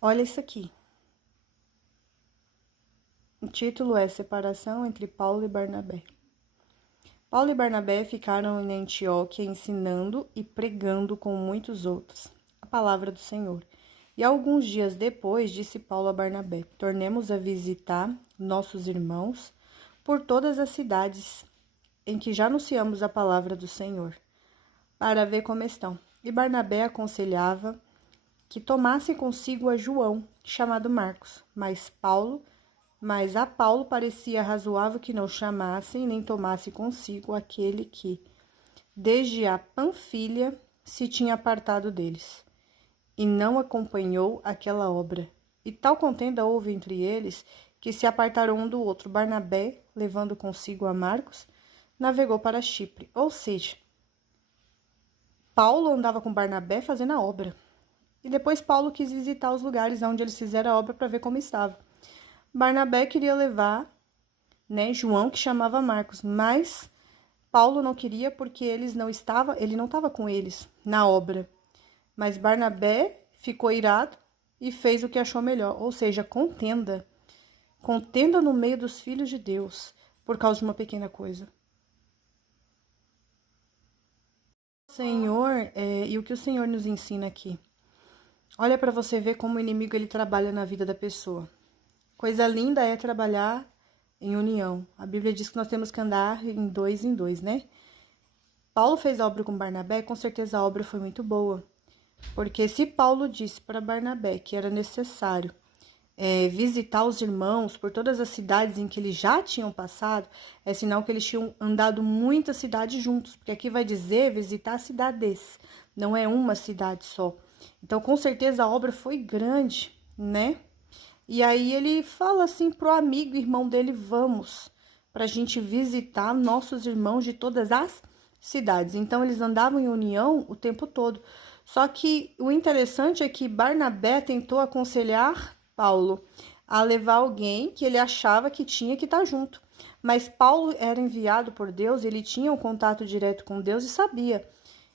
Olha isso aqui. O título é Separação entre Paulo e Barnabé. Paulo e Barnabé ficaram em Antioquia ensinando e pregando com muitos outros a palavra do Senhor. E alguns dias depois disse Paulo a Barnabé: Tornemos a visitar nossos irmãos por todas as cidades em que já anunciamos a palavra do Senhor, para ver como estão. E Barnabé aconselhava que tomasse consigo a João, chamado Marcos, mas a Paulo parecia razoável que não chamassem nem tomasse consigo aquele que, desde a Panfilha, se tinha apartado deles, e não acompanhou aquela obra. E tal contenda houve entre eles, que se apartaram um do outro. Barnabé, levando consigo a Marcos, navegou para Chipre. Ou seja, Paulo andava com Barnabé fazendo a obra. E depois Paulo quis visitar os lugares onde eles fizeram a obra para ver como estava. Barnabé queria levar, João, que chamava Marcos, mas Paulo não queria porque ele não estava com eles na obra. Mas Barnabé ficou irado e fez o que achou melhor, ou seja, contenda no meio dos filhos de Deus, por causa de uma pequena coisa. Senhor, e o que o Senhor nos ensina aqui? Olha para você ver como o inimigo ele trabalha na vida da pessoa. Coisa linda é trabalhar em união. A Bíblia diz que nós temos que andar em dois, né? Paulo fez a obra com Barnabé, com certeza a obra foi muito boa. Porque se Paulo disse para Barnabé que era necessário visitar os irmãos por todas as cidades em que eles já tinham passado, é sinal que eles tinham andado muitas cidades juntos. Porque aqui vai dizer visitar cidades, não é uma cidade só. Então, com certeza a obra foi grande, né? E aí ele fala assim pro amigo, irmão dele, vamos para a gente visitar nossos irmãos de todas as cidades. Então eles andavam em união o tempo todo. Só que o interessante é que Barnabé tentou aconselhar Paulo a levar alguém que ele achava que tinha que estar junto. Mas Paulo era enviado por Deus, ele tinha um contato direto com Deus e sabia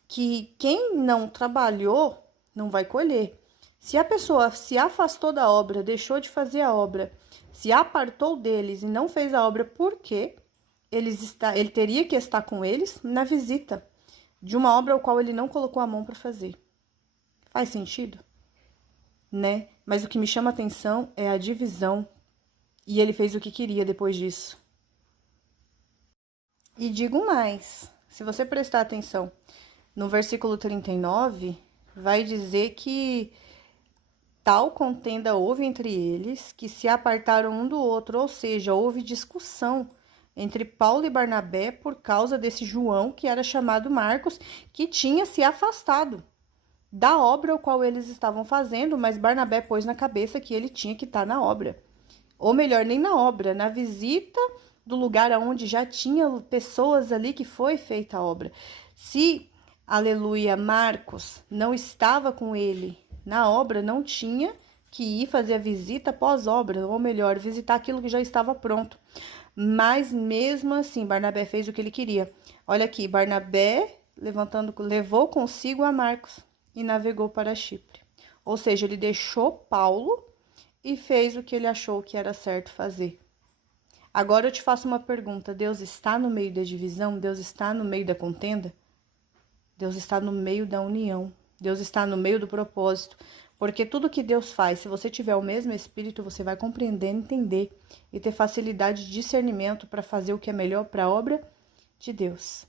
que quem não trabalhou não vai colher. Se a pessoa se afastou da obra, deixou de fazer a obra, se apartou deles e não fez a obra, por quê? Ele teria que estar com eles na visita de uma obra ao qual ele não colocou a mão para fazer. Faz sentido? Né? Mas o que me chama a atenção é a divisão. E ele fez o que queria depois disso. E digo mais, se você prestar atenção, no versículo 39, vai dizer que tal contenda houve entre eles, que se apartaram um do outro, ou seja, houve discussão entre Paulo e Barnabé por causa desse João, que era chamado Marcos, que tinha se afastado da obra ao qual eles estavam fazendo, mas Barnabé pôs na cabeça que ele tinha que estar na obra. Ou melhor, nem na obra, na visita do lugar onde já tinha pessoas ali que foi feita a obra. Se, aleluia, Marcos não estava com ele na obra, não tinha que ir fazer a visita pós-obra, ou melhor, visitar aquilo que já estava pronto. Mas mesmo assim, Barnabé fez o que ele queria. Olha aqui, Barnabé levou consigo a Marcos e navegou para Chipre. Ou seja, ele deixou Paulo e fez o que ele achou que era certo fazer. Agora eu te faço uma pergunta: Deus está no meio da divisão? Deus está no meio da contenda? Deus está no meio da união. Deus está no meio do propósito. Porque tudo que Deus faz, se você tiver o mesmo espírito, você vai compreender, entender e ter facilidade de discernimento para fazer o que é melhor para a obra de Deus.